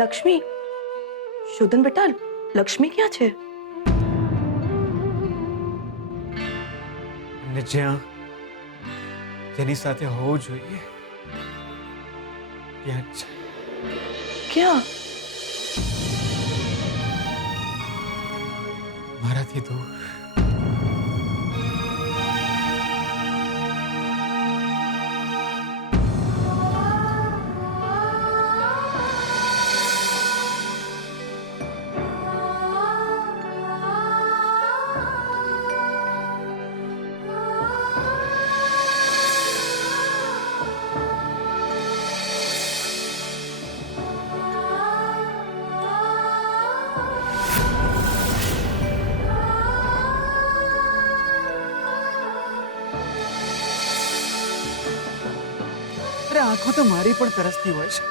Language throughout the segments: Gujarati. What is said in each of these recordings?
લક્ષ્મી, શોધન બેટા, લક્ષ્મી ક્યાં છે? અને જ્યાં જેની સાથે હોવું જોઈએ ત્યાં જ છે. ક્યાં? મારાથી દૂર. આંખો તો મારી પણ તરસતી હોય છે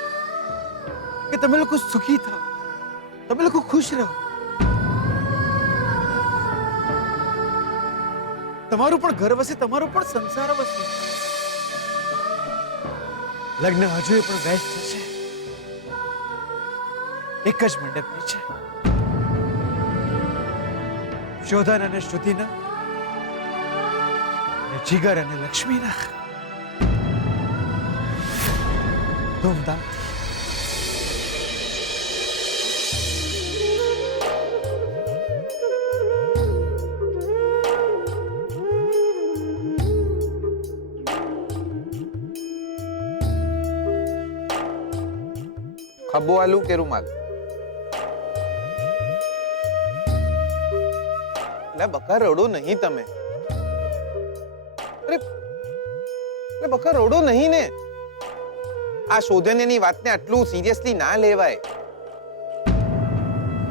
કે તમે લોકો સુખી થાઓ, તમે લોકો ખુશ રહો, તમારું પણ ઘર વસે, તમારો પણ સંસાર વસે. લગ્ન હજુ પણ બેસ્ટ છે, એક જ મંડપની છે. શોધન અને શ્રુતિના, અને જીગર અને લક્ષ્મીના ધૂમધામ. ખબ્બો આલુ કે રૂમાલ? લે બકા રડો નહીં તમે. અરે બકા રડો નહીં ને. આ શોધનની વાતને આટલું સિરિયસલી ના લેવાય.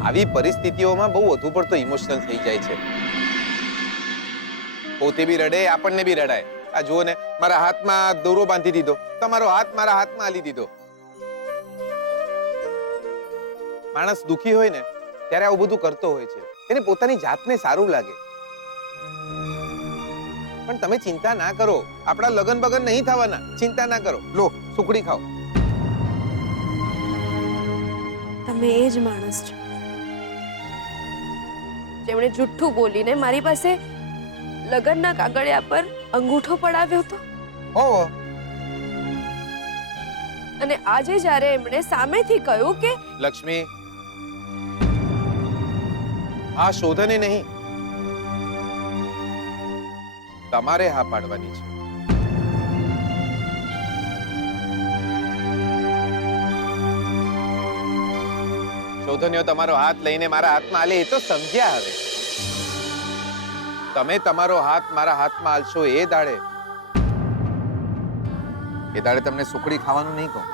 આવી પરિસ્થિતિઓમાં બહુ વધુ પડતો ઇમોશનલ થઈ જાય છે. પોતે બી રડે, આપણને બી રડાય. આ જુઓ ને, મારા હાથમાં દોરો બાંધી દીધો, તમારો હાથ મારા હાથમાં આલી દીધો. માણસ દુખી હોય ને ત્યારે આવું બધું કરતો હોય છે, એને પોતાની જાતને સારું લાગે. પણ તમે ચિંતા ના કરો, આપણા લગન બગન નહીં થવાના. ચિંતા ના કરો. લો સુખડી ખાઓ. તમે એ જ માણસ છો જેમણે જુઠ્ઠું બોલીને મારી પાસે લગનના કાગળિયા પર અંગૂઠો પડાવ્યો હતો. ઓહો. અને આજે જ્યારે એમણે સામેથી કહ્યું કે લક્ષ્મી, આ શોધને નહીં, તમારે હા પાડવાની છે. શોધન્યો તમારો હાથ લઈને મારા હાથમાં આલે, એ તો સમજ્યા. હવે તમે તમારો હાથ મારા હાથમાં આલશો એ દાડે તમને સુખડી ખાવાનું નહીં કહું,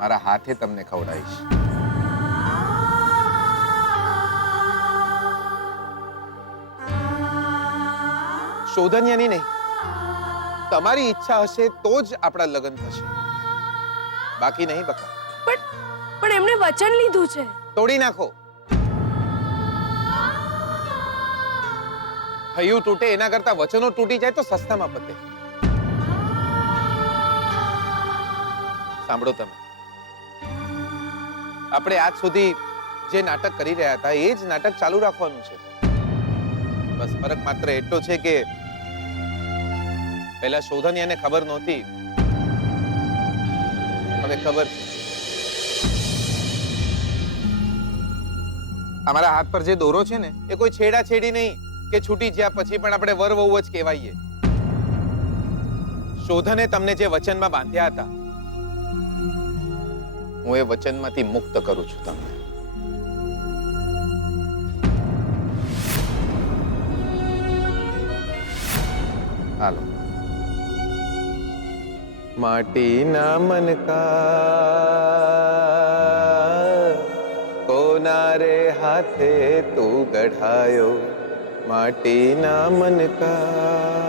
મારા હાથે તમને ખવડાવીશ. શોધન્યની નહીં, તમારી ઈચ્છા હશે તો જ આપણા લગ્ન થશે, બાકી નહીં બકા. પણ એમણે વચન લીધું છે. તોડી નાખો. હૈયું તૂટે એના કરતા વચનો તૂટી જાય તો સસ્તામાં પતે. સાંભળો તમે, આપણે આજ સુધી જે નાટક કરી રહ્યા હતા એ જ નાટક ચાલુ રાખવાનું છે. બસ ફરક માત્ર એટલો છે કે પહેલા શોધનિયાને ખબર નહોતી, હવે ખબર છે. અમારા હાથ પર જે દોરો છે ને એ કોઈ છેડા છેડી નહીં કે છૂટી જ્યાં પછી પણ આપણે વર વહુ જ કહેવાઈએ. શોધને તમને જે વચનમાં બાંધ્યા હતા, હું એ વચનમાંથી મુક્ત કરું છું તમને. હાલો. માટીના મનકા કોના રે હાથે તું ગઢાયો, માટીના મનકા.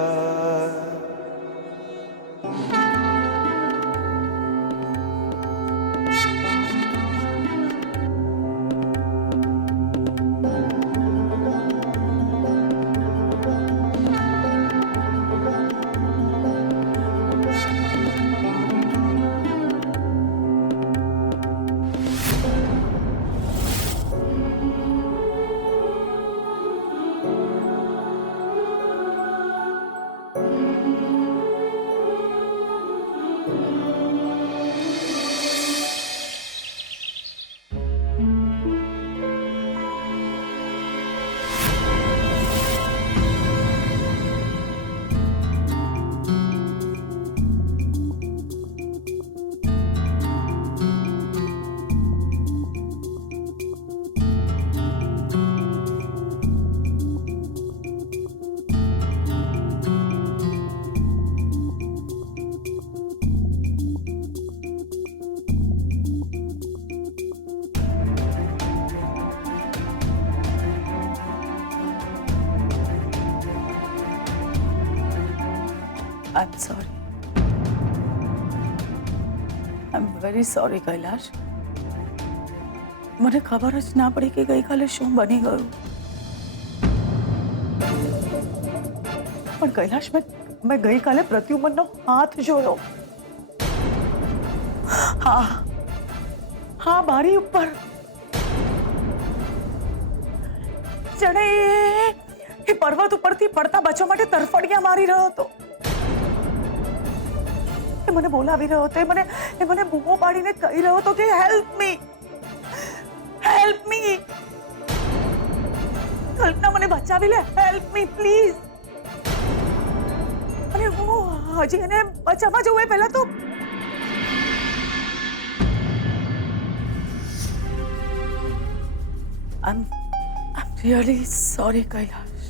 I'm sorry. I'm very sorry, Kailash. મને ખબર જ ના પડી કે ગઈકાલે શું બની ગયું. પણ કૈલાશ, મેં ગઈકાલે પ્રદ્યુમનનો હાથ જોયો. હા, બારી ઉપર. જાણે એ પર્વત ઉપરથી પડતા બચવા માટે તરફડિયા મારી રહ્યો હતો. એ મને બોલાવી રહ્યો હતો. એ મને બૂમો પાડીને કહી રહ્યો હતો કે હેલ્પ મી, હેલ્પ મી. કલ્પના, મને બચાવી લે, હેલ્પ મી પ્લીઝ. અને હું હજી એને બચાવવા જવું એ પહેલા તો I'm really sorry, કૈલાશ.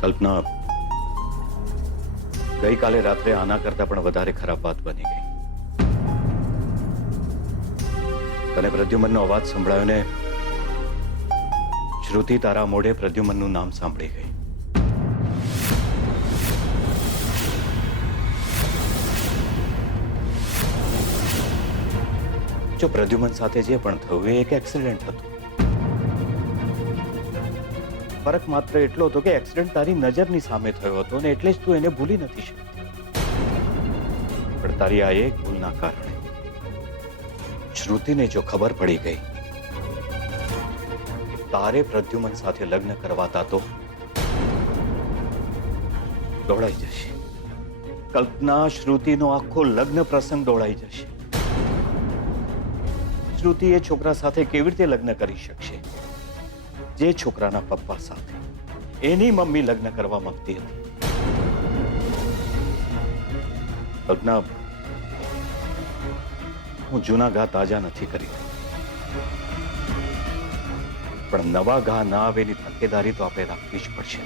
કલ્પના, ગઈકાલે રાત્રે આના કરતા પણ વધારે ખરાબ વાત બની ગઈ. તને પ્રદ્યુમનનો અવાજ સંભળાયો ને શ્રુતિ તારા મોઢે પ્રદ્યુમનનું નામ સાંભળી ગઈ. જો પ્રદ્યુમન સાથે જે પણ થયું એ એક એક્સિડન્ટ હતું. ફરક માત્ર એટલો હતો કે એક્સિડન્ટ તારી નજરની સામે થયો હતો અને એટલે જ તું એને ભૂલી નથી શકતી. પણ તારી આ એક ભૂલના કારણે શ્રુતિને જો ખબર પડી ગઈ કે તારે પ્રદ્યુમન સાથે લગ્ન કરવાતા તો દોડાઈ જશે. કલ્પના, શ્રુતિનો આખો લગ્ન પ્રસંગ દોડાઈ જશે. શ્રુતિ એ છોકરા સાથે કેવી રીતે લગ્ન કરી શકશે જે છોકરાના પપ્પા સાથે એની મમ્મી લગ્ન કરવા માંગતી હતી? કલ્પના, હું જૂના ઘા તાજા નથી કરી પણ નવા ઘા ના આવે એની તકેદારી તો આપણે રાખવી જ પડશે.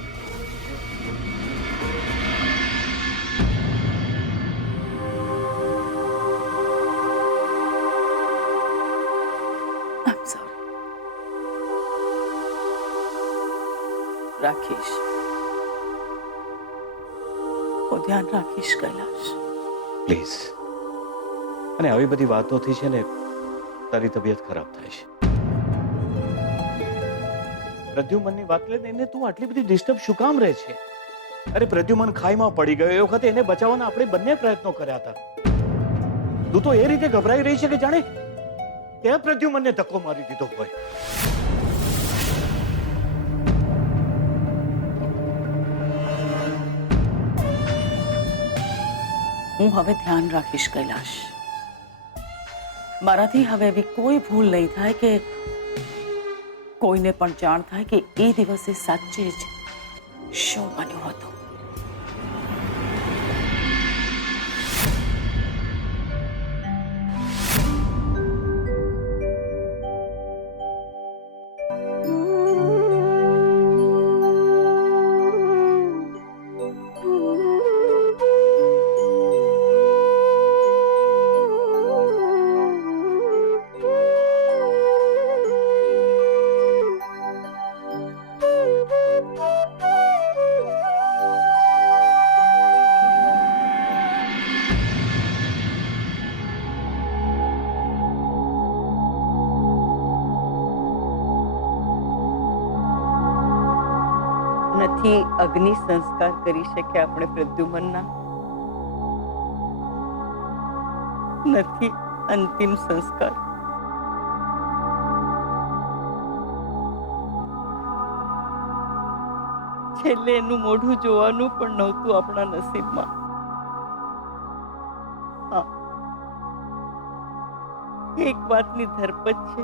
I'm sorry. રાખીશ. હું ધ્યાન રાખીશ, કૈલાશ. પ્લીઝ. અને આવી બધી વાતોથી છે ને તારી તબિયત ખરાબ થાય છે. પ્રદ્યુમનની વાત લઈને એને તું આટલી બધી ડિસ્ટર્બ શું કામ રહે છે? અરે પ્રદ્યુમન ખાઈમાં પડી ગયો એ વખતે એને બચાવવાના આપણે બંને પ્રયત્નો કર્યા હતા. તું તો એ રીતે ગભરાઈ રહી છે કે જાણે તે પ્રદ્યુમનને ધક્કો મારી દીધો હોય. હું હવે ધ્યાન રાખીશ, કૈલાશ. મારાથી હવે એવી કોઈ ભૂલ નહીં થાય કે કોઈને પણ જાણ થાય કે એ દિવસે સાચે જ શું બન્યું હતું. નથી અગ્નિ સંસ્કાર કરી શક્યા આપણે પ્રદ્યુમનના, નથી અંતિમ સંસ્કાર. છેલ્લે એનું મોઢું જોવાનું પણ નહોતું આપણા નસીબમાં. હા, એક વાતની ધરપત છે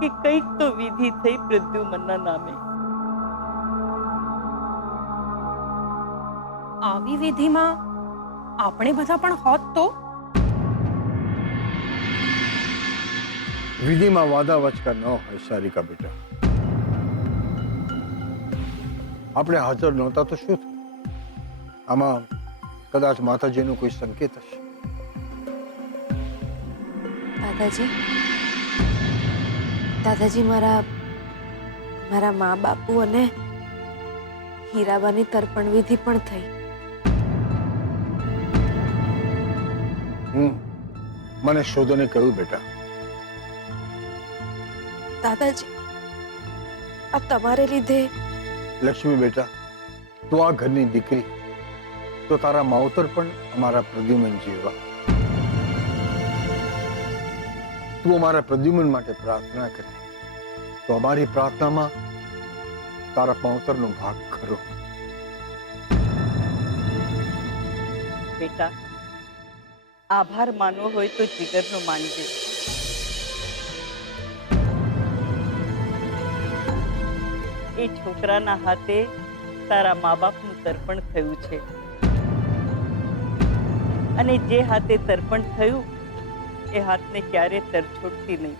કે કંઈક તો વિધિ થઈ પ્રદ્યુમનના નામે. આવી વિધિમાં આપણે બધા પણ હોત તો? વિધિમાં વાદા વચકા ન હોય સારિકા બેટા. આપણે હાજર નહોતા તો શું થયું? આમાં કદાચ માતાજીનો કોઈ સંકેત હશે. દાદાજી, મારા મારા મા બાપુ અને હીરાબાની તર્પણ વિધિ પણ થઈ. મને શોધને કહ્યું બેટા, દાદાજી, આ તમારે લીધે લક્ષ્મી બેટા, તું આ ઘરની દીકરી, તો તારા માવતર પણ અમારા પ્રદ્યુમન જેવા. તું અમારા પ્રદ્યુમન માટે પ્રાર્થના કરે તો અમારી પ્રાર્થનામાં તારા માવતરનો ભાગ ખરો. બેટા, આભાર માનવો હોય તો જીગરનો માનજે. એ છોકરાના હાથે તારા મા બાપનું તર્પણ થયું છે, અને જે હાથે તર્પણ થયું એ હાથને ક્યારે તરછોડતી નહીં.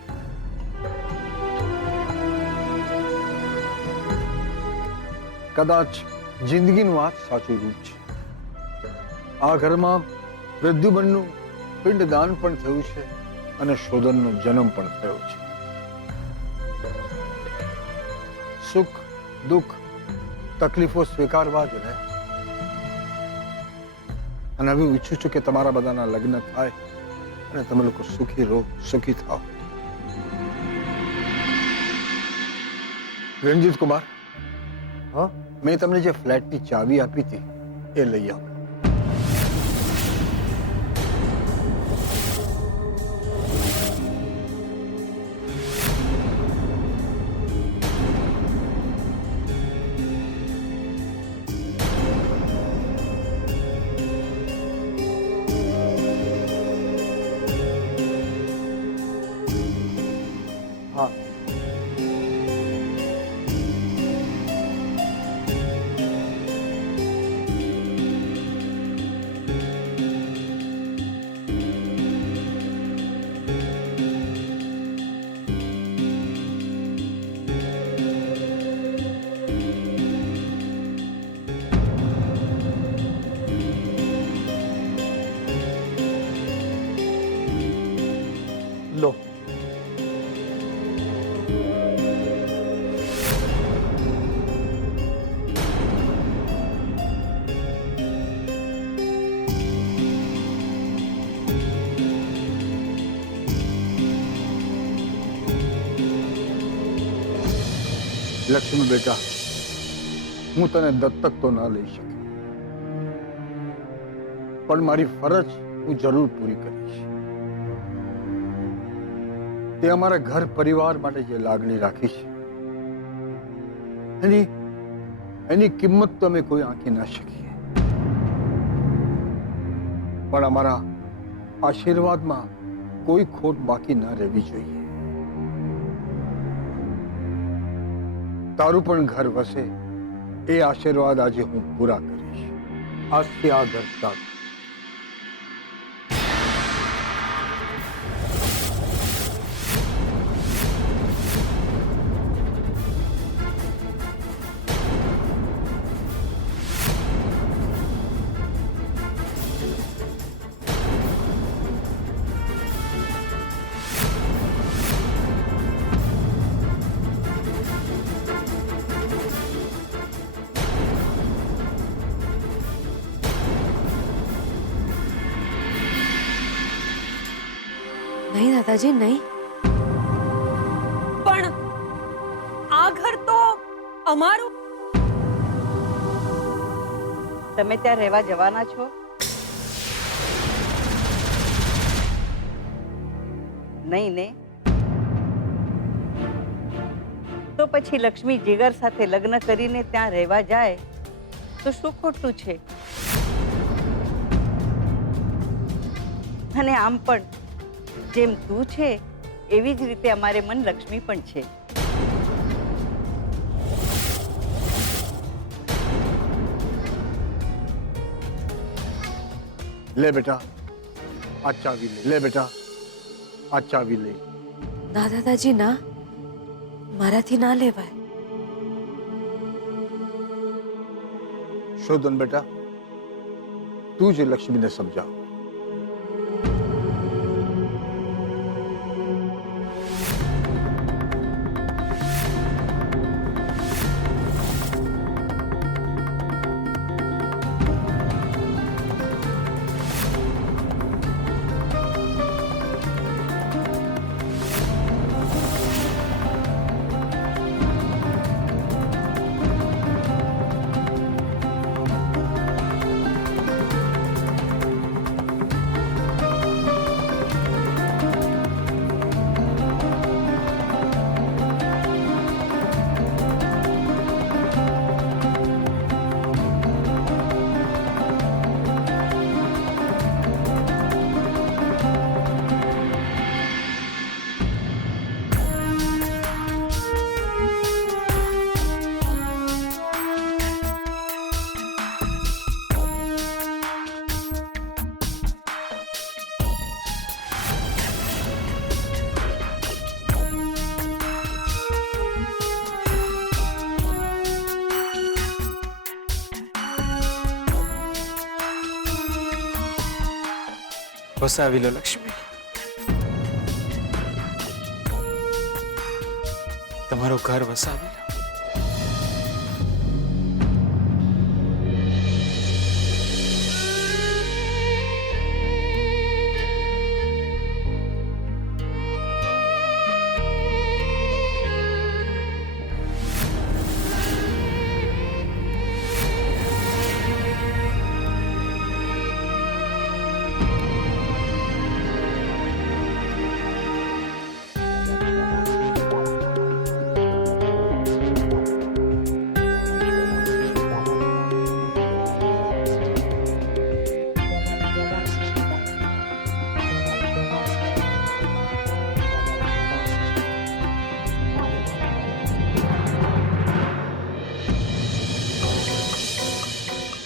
કદાચ જિંદગીનું આ જ સાચું રૂપ છે. આ ઘરમાં પ્રદ્યુમનનું પિંડદાન પણ થયું છે અને શોધનનો જન્મ પણ થયો છે. સુખ દુઃખ તકલીફો સ્વીકારવા જ રહે. અને હવે હું ઈચ્છું છું કે તમારા બધાના લગ્ન થાય અને તમે લોકો સુખી રહો, સુખી થાઓ. રણજીત કુમાર, હા, મેં તમને જે ફ્લેટની ચાવી આપી હતી એ લઈ આવો. હા, લો. લક્ષ્મી બેટા, હું તને દત્તક તો ના લઈ શકી, પણ મારી ફરજ હું જરૂર પૂરી કરીશ. તે અમારા ઘર પરિવાર માટે જે લાગણી રાખી છે એની કિંમત તો અમે કોઈ આંકી ના શકીએ, પણ અમારા આશીર્વાદમાં કોઈ ખોટ બાકી ના રહેવી જોઈએ. તારું પણ ઘર વસે એ આશીર્વાદ આજે હું પૂરા કરીશ. આજથી આ ઘર તારું. નહીં દાદાજી, નહીં. પણ આ ઘર તો અમારું. તમે ત્યાં રહેવા જવાના છો? નહીં ને? તો પછી લક્ષ્મી જીગર સાથે લગ્ન કરીને ત્યાં રહેવા જાય તો શું ખોટું છે? અને આમ પણ જેમ તું છે એવી જ રીતે અમારે મન લક્ષ્મી પણ છે. લે બેટા, આ ચાવી લે. લે બેટા, આ ચાવી લે. ના દાદાજી, ના, મારાથી ના લેવાય. શોધન બેટા, તું જ લક્ષ્મીને સમજાવ. વસાવી લો લક્ષ્મી. તમારું ઘર વસાવી લો.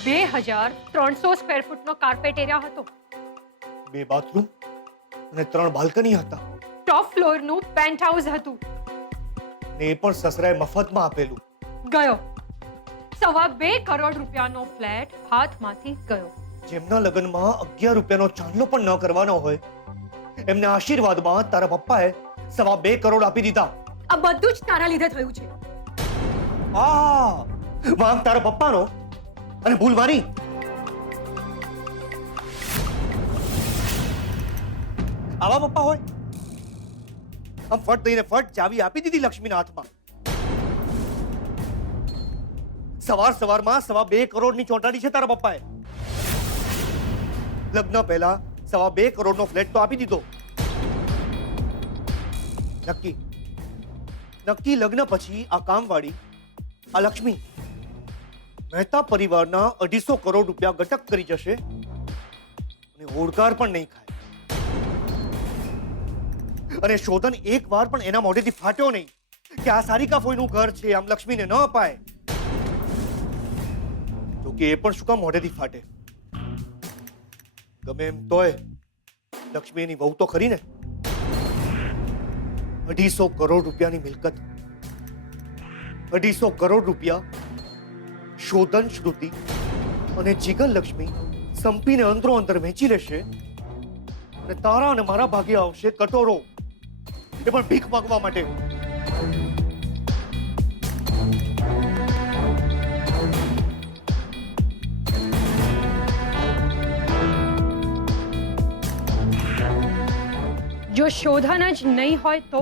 બે 2300 સ્ક્વેર ફૂટનો કાર્પેટ એરિયા હતો. 2 બાથરૂમ અને 3 બાલ્કની હતા ટોપ ફ્લોરનું પેન્ટ હાઉસ હતું. ને એ પણ સસરાએ મફતમાં આપેલું. ગયો 2.25 કરોડ રૂપિયાનો ફ્લેટ હાથમાંથી ગયો. જેમના લગ્નમાં 11 રૂપિયાનો ચાંદલો પણ ન કરવાનો હોય એમને આશીર્વાદમાં તારા પપ્પાએ 2.25 કરોડ આપી દીધા. આ બધું જ તારા લીધે થયું છે. વાંક તારા પપ્પાનો અને ભૂલ મારી. આવા પપ્પા હોય આમ ફટ દઈને ફટ ચાવી આપી દીધી લક્ષ્મીના હાથમાં. સવારમાં 2.25 કરોડની ચોંટાડી છે તારા પપ્પાએ. લગ્ન પહેલા 2.25 કરોડનો ફ્લેટ તો આપી દીધો. નક્કી લગ્ન પછી આ કામવાળી આ લક્ષ્મી મહેતા પરિવારના 250 કરોડ રૂપિયા ગટક કરી જશે અને ઓળકાર પણ નહીં ખાય. અને શોધન એક વાર પણ એના મોઢેથી ફાટ્યો નહીં કે આ સારિકા ફોઈનું ઘર છે, આમ લક્ષ્મીને ન અપાય. તો કે એ પણ શું કામ મોઢેથી ફાટે? ગમે એમ તોય લક્ષ્મી એની વહુ તો ખરી ને. 250 કરોડ રૂપિયાની મિલકત, 250 કરોડ રૂપિયા શોધન, શ્રુતિ અને જીગર લક્ષ્મી સંપીને અંદરો અંદર વેચી લેશે અને તારા અને મારા ભાગે આવશે કટોરો, એ પણ ભીખ માંગવા માટે. જો શોધન જ નહીં હોય તો